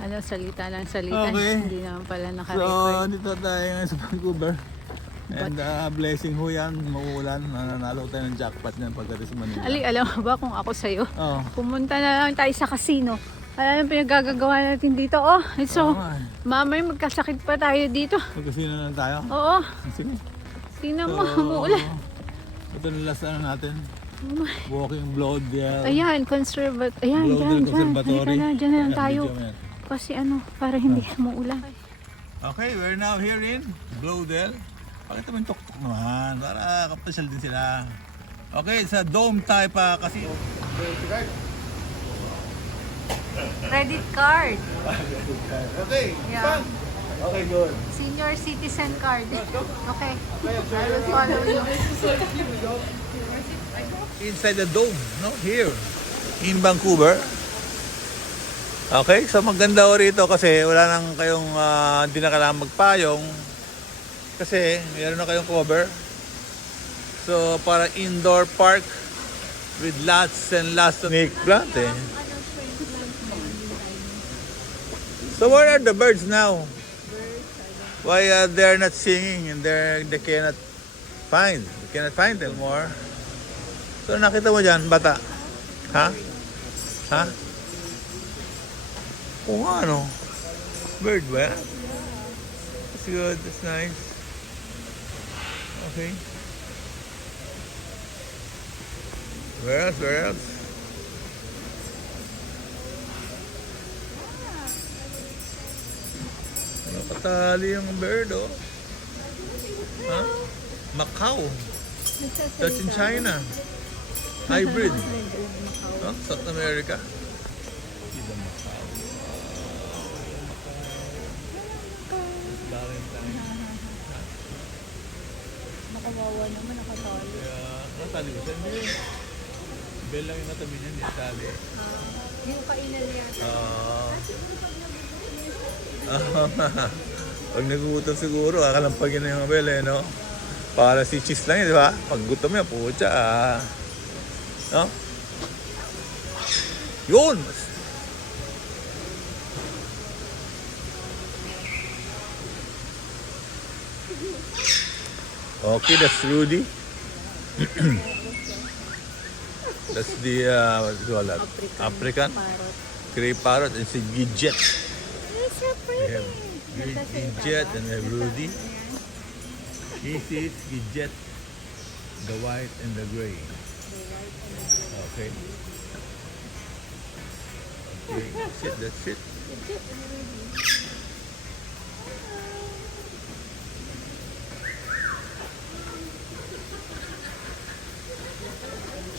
Ano, salita ng salita. Okay. Hindi naman pala So, naka-record. dito tayo ngayon sa Vancouver. And blessing ho yan, mauulan. Nanalo tayo ng jackpot niyan pagdating sa Manila. Ali, alam mo ba kung ako sa'yo? Oo. Pumunta na lang tayo sa casino. Alam mo pinagagagawa natin dito. Oh, so, mamay magkasakit pa tayo dito. Magkasino na tayo? Oo, Sige. tingnan mo, umuulan. Ito na last ano natin. Walking Bloodel. Ayan, Ayan, dyan. Conservatory. Halika na, dyan na lang tayo. Video mo yan. Kasi ano, para hindi umuulan. Okay, we're now here in Bloedel. Pakita mo yung tuk-tuk naman para kapasyal din sila. Okay, sa dome tayo pa kasi. Credit card. Okay, Yeah. Okay, good. Senior citizen card. Okay. I will follow you. Inside the dome, no? Here in Vancouver. Okay, so maganda ho rito kasi wala nang kayong hindi na kailangan magpayong kasi meron na kayong cover. So para indoor park with lots and lots of snake plant eh. So where are the birds now? Why they're not singing and they cannot find them more? So nakita mo dyan, bata? Ha? Ha? Oo nga, ano? Bird ba yan? That's good, that's nice. Okay. Where else? Where else? Nakatali yung bird, oh. Ha? Macau. That's in China. Hybrid. Oh, South America. Nakawawa naman, nakatali. Natali ko siya. Hindi. Bell lang yung natabi niya, hindi natali. Yung kainan niya. Pag nagugutom siguro, akalampagin na yung bell eh, no? Para si cheese lang yun, di ba? Pag gutom yan, pucha, no? Yun! Okay, that's Rudy. That's the, what do you call that? African. Parrot. Gray parrot and si Gidget. It's so We have Gidget and we have Rudy. This is Gidget, the white and the gray. Okay. Okay, that's it.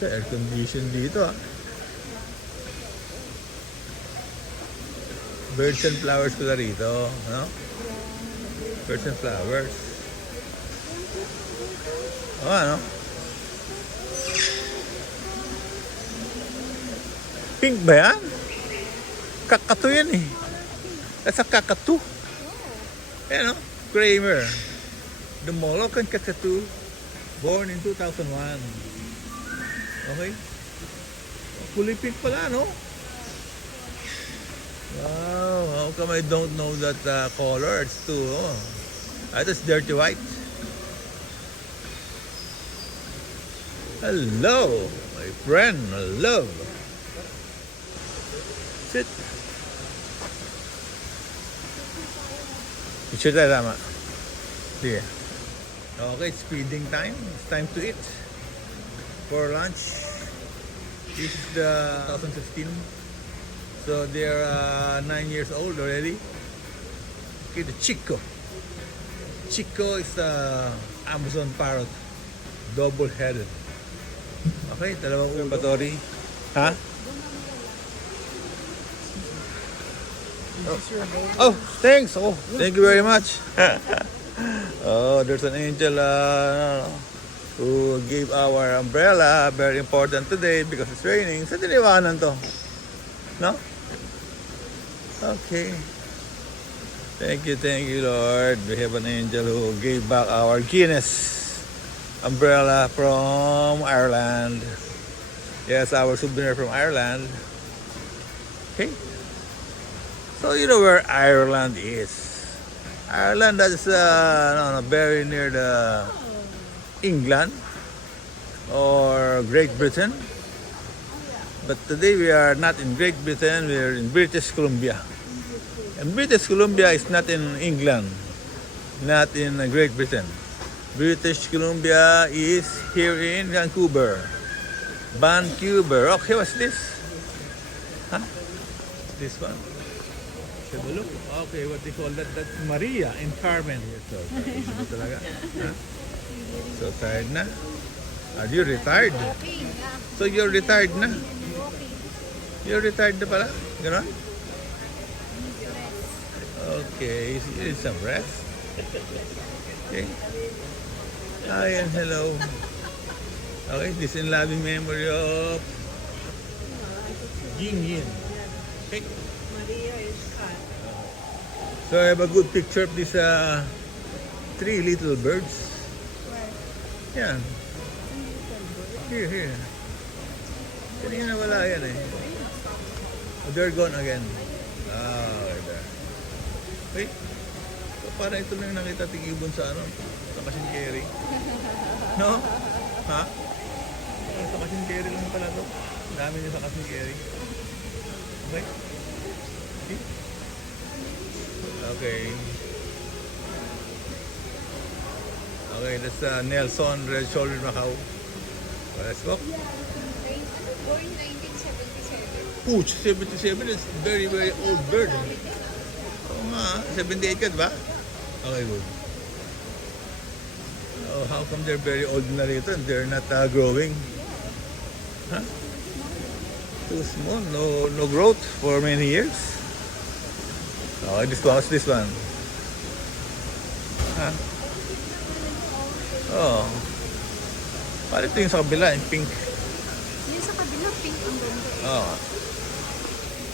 Sa air condition dito Birds and flowers pala rito, no? Birds and flowers. Oh, ano? Pink ba yan? Kakatu yan eh. That's a kakatu. Ayan, no? Kramer. The Moluccan kakatu, born in 2001. Okay? Kulay pink pala, no? Wow, how come I don't know that color? It's too, that's dirty white. Hello, my friend. Hello. Sit. Picture tayo tama. Sige. Okay, it's feeding time. It's time to eat. For lunch. This is the 2015. So they're 9 years old already. Okay, the Chico. Chico is the Amazon parrot. Double-headed. Okay, dalawang ubatori. Ha? Oh, thanks. Oh, thank you very much. Oh, there's an angel who gave our umbrella. Very important today because it's raining. Sa diniwanan to. No? Okay. Thank you, Lord. We have an angel who gave back our Guinness umbrella from Ireland. Yes, our souvenir from Ireland. Okay. So you know where Ireland is. Ireland is very near the England or Great Britain. But today we are not in Great Britain, we are in British Columbia. And British Columbia is not in England, not in Great Britain. British Columbia is here in Vancouver. Vancouver. Okay, what's this? Huh? This one? Have a look. Okay, what they call that? That's Maria in Carmen. So, talaga. Huh? So tired na? Are you retired? So you're retired na? You're retired na pala? Ganon? Okay, you need some rest. Okay. Hi and hello. Okay, this in loving memory of Jing Yin. Okay. So I have a good picture of these three little birds. Yeah. Here. Kanina wala yan eh. Oh, they're gone again. Okay there. Wait. So parang ito lang nakita tig-ibon sa sa Kasinkerry. No? Ha? Sa Kasinkerry lang pala to. Dami niya sa Kasinkerry. Okay? See? Okay. Okay, that's Nelson Red-Shouldered Macaw. Let's go. Born 1977. Pooch, 77 is very, very old bird. Oo nga, 78 ka, ba? Okay, good. Oh, how come they're very old na rito and they're not growing? Huh? Too small, no growth for many years. Oh, what's this one? Huh? Oh. Parang ito yung sa kabila, yung pink. Yung sa kabila, pink ang ganda. Oh.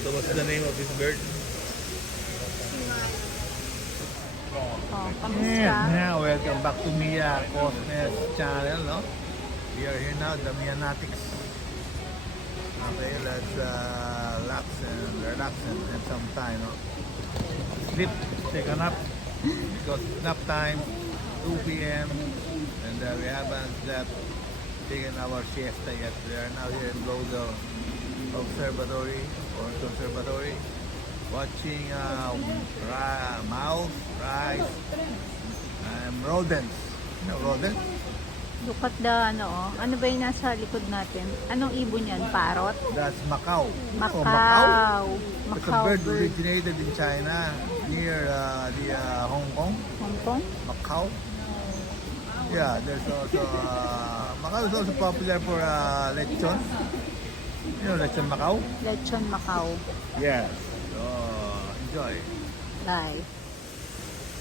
So what's the name of this bird? Oh, kamusta? Yeah, welcome back to Mia Cosmes channel, no? We are here now, the Mianatics. Okay, let's relax and have some time, no? Sleep, take a nap, because nap time, 2 p.m. and we haven't taken our siesta yet. We are now here in Blodo Observatory or Conservatory, watching mouse, rice, rodents. You know rodents? Look at the ano ba yung nasa likod natin? Anong ibon yan? Parrot? That's Macau. Macau. It's a Macau bird bird. originated in China near the Hong Kong. Hong Kong? Macau. Yeah, there's also Macau is also popular for lechon. You know lechon Macau? Lechon Macau. Yes. So enjoy. Live.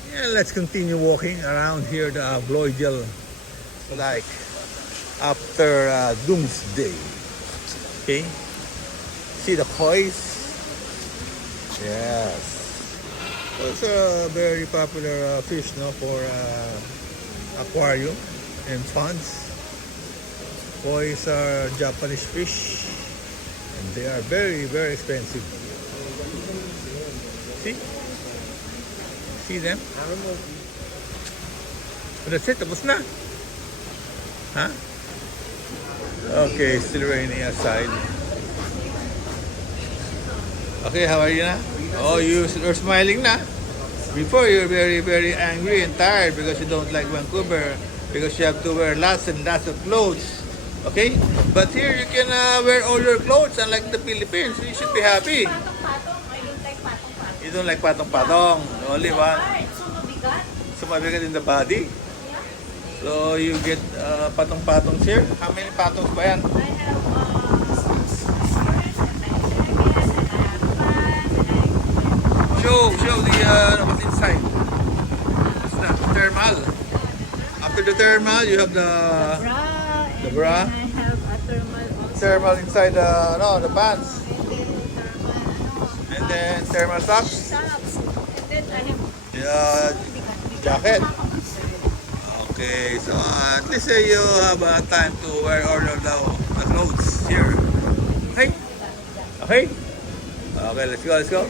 Yeah, let's continue walking around here the Bloidel, like after Doomsday. Okay. See the kois? Yes. It's a very popular fish, no, for aquarium and ponds. Kois are Japanese fish, and they are very, very expensive. See? See them? That's it, tapos na. Huh? Okay, still raining outside. Okay, how are you na? Oh, you're smiling na. Before you're very, very angry and tired because you don't like Vancouver, because you have to wear lots and lots of clothes. Okay? But here you can wear all your clothes, unlike the Philippines. You should be happy. Patong-patong. I don't like patong-patong. You don't like patong-patong. Only one. It's so mabigat. So mabigat in the body. So you get patong-patongs here. How many patongs ba yan? I have some sisters and my jacket and I have pants and Show the what's inside. What's that? Thermal. After the thermal, you have the bra. bra. And then I have a thermal also. thermal inside the pants. And then thermal And then thermal socks. socks. And then I have The jacket. Okay, so at least you have time to wear all of the clothes here. Okay? Okay? Okay, let's go.